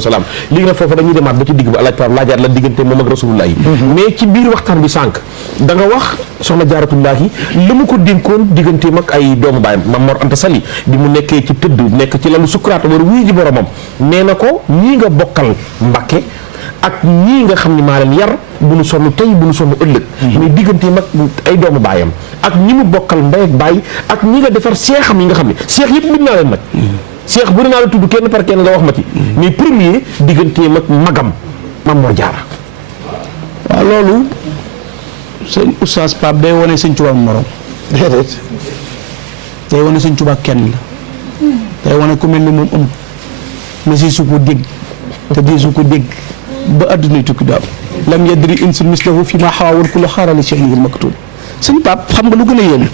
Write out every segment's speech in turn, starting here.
salaam léegi nag foofu dañuy demaat ba ci digg ba alaaj Pape laajaat la diggante moom ak rasulullah yi mais ci biir waxtaan bi sànq da nga wax soxna jaaratullaahi la mu ko dénkoon digganteem ak ay doomu baayam Maam Mor Anta Sali bi mu nekkee ci tëdd nekk ci lalu sukuraat war wuy ji boromam nee na ko ñii nga bokkal Mbàkke ak ñii nga xam ne maa leen yar bu nu sonn tey bu nu sonn ëllëg mais digganteem ak ay doomu baayam ak ñi mu bokkal ndey ak baay ak ñi nga defar seexam yi nga xam ne seex yëpp bind naa leen nag seex bu ne naa la tudd kenn par kenn nga wax ma ci mais premier digganteem ak magam Maam Mor Jaara waaw loolu sëñ Oustaz Pape day wane sëñ Tuubaa morom déedéet day wane sëñ Tuubaa kenn la day wane ku mel ni moom amul ma si su ko dégg te di su ko dégg ba addunay tukki du am lam yadri insun mislahu fi ma xawaawul kullu xaarali cheikhnihil maktub sëñ Pape xam nga lu gën a yéen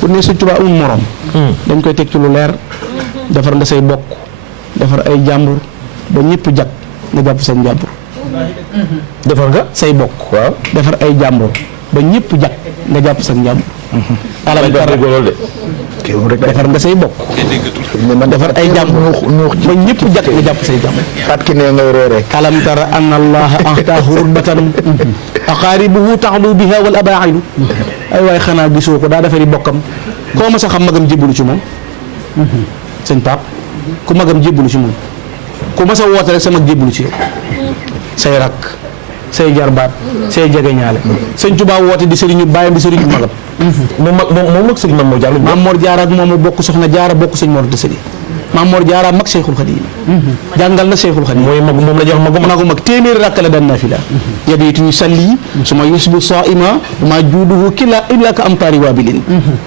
pour ne sëñ Tuubaa amul morom dañ koy teg ci lu leer defar nga say bokk defar ay jàmbur ba ñëpp jag nga jàpp seen jàmbur defar nga say bokk waaw defar ay jàmbur ba ñëpp jag nga jàpp seen jàmbur alam tara defar nga say bokk defar ay jàmbur ba ñëpp jag nga jàpp say jàmbur fat ki ne ngay ree rek alam tara anna allaha axtaahu rutbatan aqaaribuhu taxlu biha wal abaa'idu ay waay xanaa gisoo ko daa defari bokkam koo ma sa xam magam jébbalu ci moom sëñ Pape ku magam jébbalu ci moom ku ma sa woote rek sa mag jébbalu ci yow say rakk say jarbaat say jegeñaale sëñ Tuubaa woote di sëriñu bàyyam di sëriñu magam moom ak sëriñ Maam Mor Jaara ak moom bokk soxna Jaara bokk sëñ Mor Anta Sali Maam Mor Jaara mag Seyxul Xadiim jàngal na Seyxul Xadiim mooy mag moom la jox magu mag téeméeri rakk la daan naafila yabiitu yusalli suma yusbihu saa'ima ma juuduhu illa ka amtaari waabilin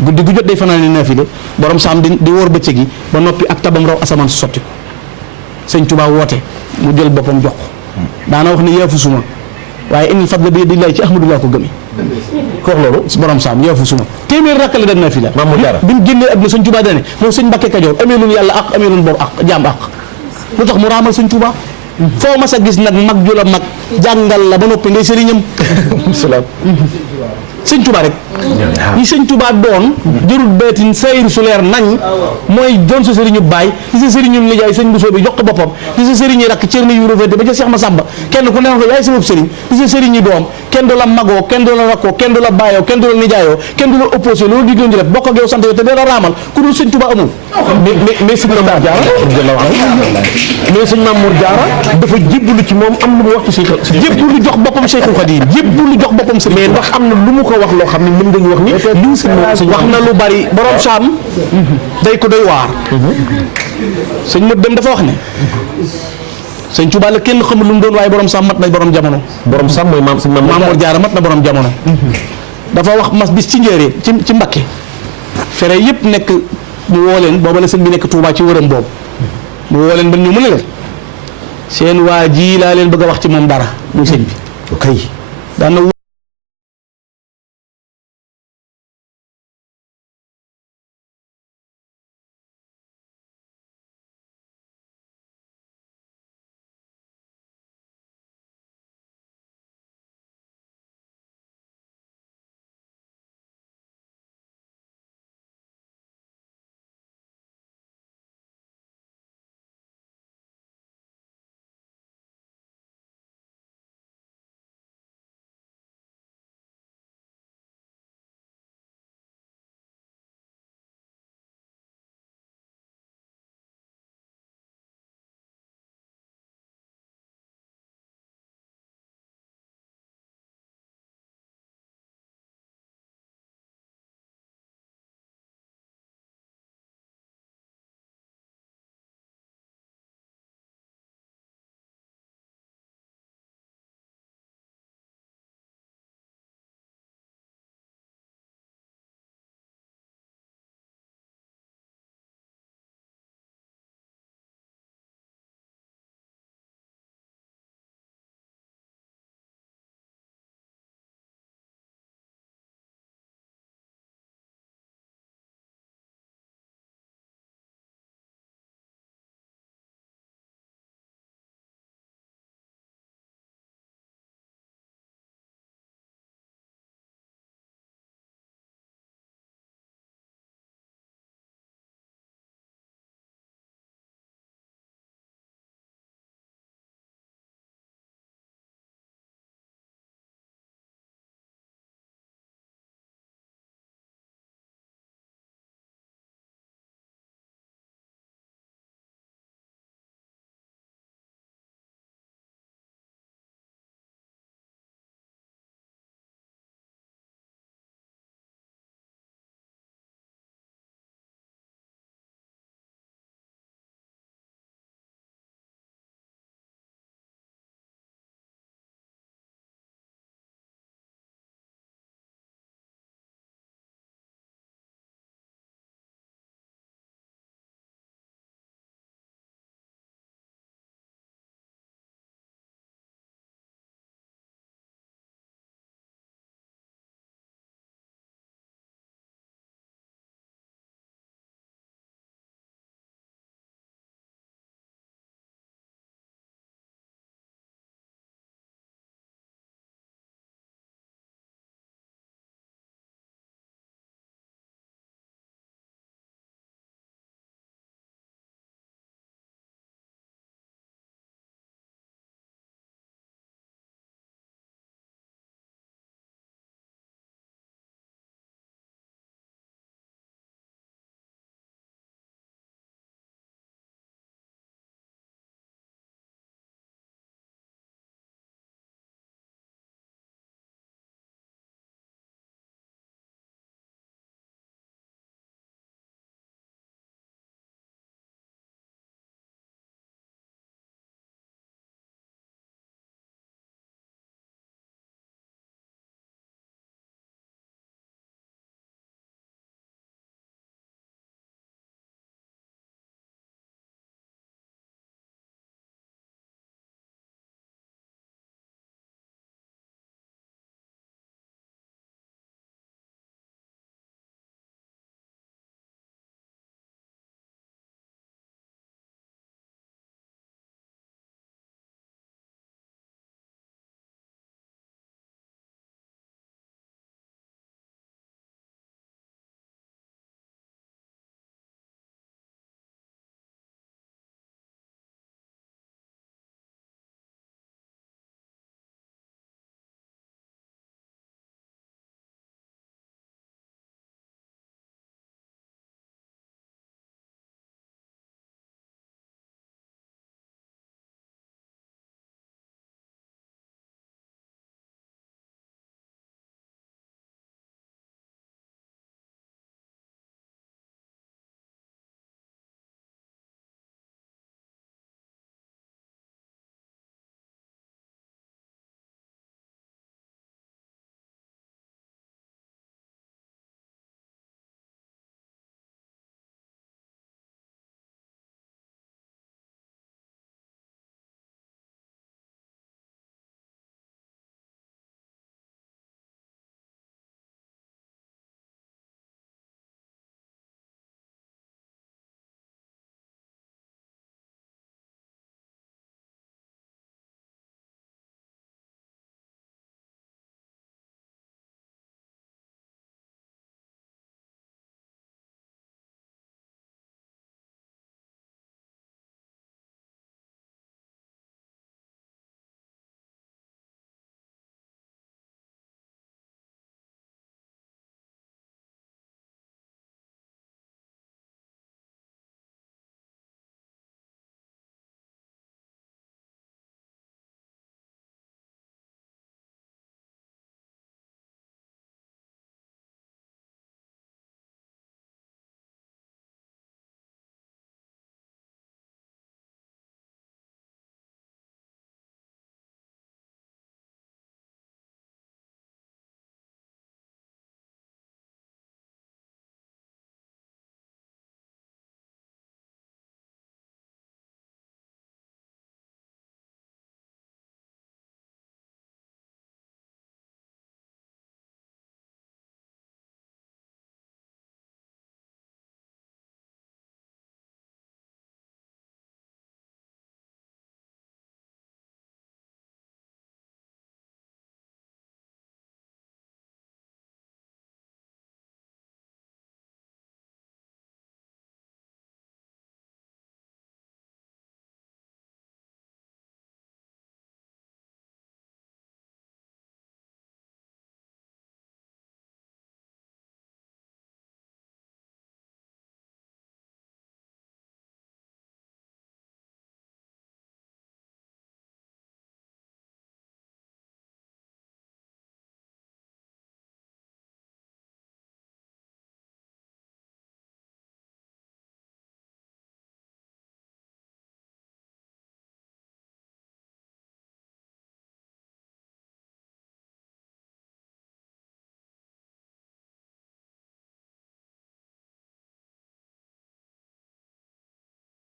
guddi gu jot day fanaan ne naafila borom saam di wóor bëccëg yi ba noppi ak tabam raw asamaan su sotti ko sëñ Tuubaa woote mu jël boppam jox ko daana wax ne yaafu suma waaye innal fadla bi yadillaahi ci Ahmadu laa ko gëmi ko wax loolu borom saam yaafu suma téeméeri rakk la daan naafila Maam Mor Jaara bi mu génnee àdduna sëñ Tuubaa dane moom sëñ Mbàkke Kajoor amee loon yàlla ak amee loon bor ak jaam ak lu tax mu raamal sëñ Tuubaa foo mas a gis nag mag ju la mag jàngal la ba noppi ngay sëriñam salaam sëñ Tuubaa rek ñi sëñ Tuubaa doon jërul beetin sayir su leer nañ mooy doon sa sëriñu baay di sa sëriñu nijaay sëñ Bousso bi jox ko boppam di sa sëriñu rakk cër na yurofété ba ca Cheikh Massamba kenn ku ne ko yaay sama sëriñ di sa sëriñu doom kenn du la magoo kenn du la rakkoo kenn du la baayoo kenn du la nijaayoo kenn du la opposé loolu digloon di def bokk ak yow sant yow te dee la raamal ku dul sëñ Tuubaa amul mais sëñ Maam Mor Jaara mais sëñ Maam Mor Jaara dafa jébbalu ci moom am lu mu wax ci jébbalu jox boppam Cheikhul Khadim jébbalu jox boppam sëriñ mais ndax am na lu mu ko wax loo xam ne mën nga ñu wax ni lii sëñ wax na lu bari borom saam day ko doy waar sëñ mët dem dafa wax ne sëñ Tuubaa la kenn xamul lu mu doon waaye borom saam mat na borom jamono borom sax mooy maam sëñ Maam Mor Jaara mat na borom jamono dafa wax mas bis ci njéeréer ci Mbakke fere yëpp nekk mu woo leen booba la sëñ bi nekk Tuubaa ci wëram boobu mu woo leen ba ñu mën a leen seen waa ji laa leen bëgg a wax ci moom dara muy sëñ bi ok daan na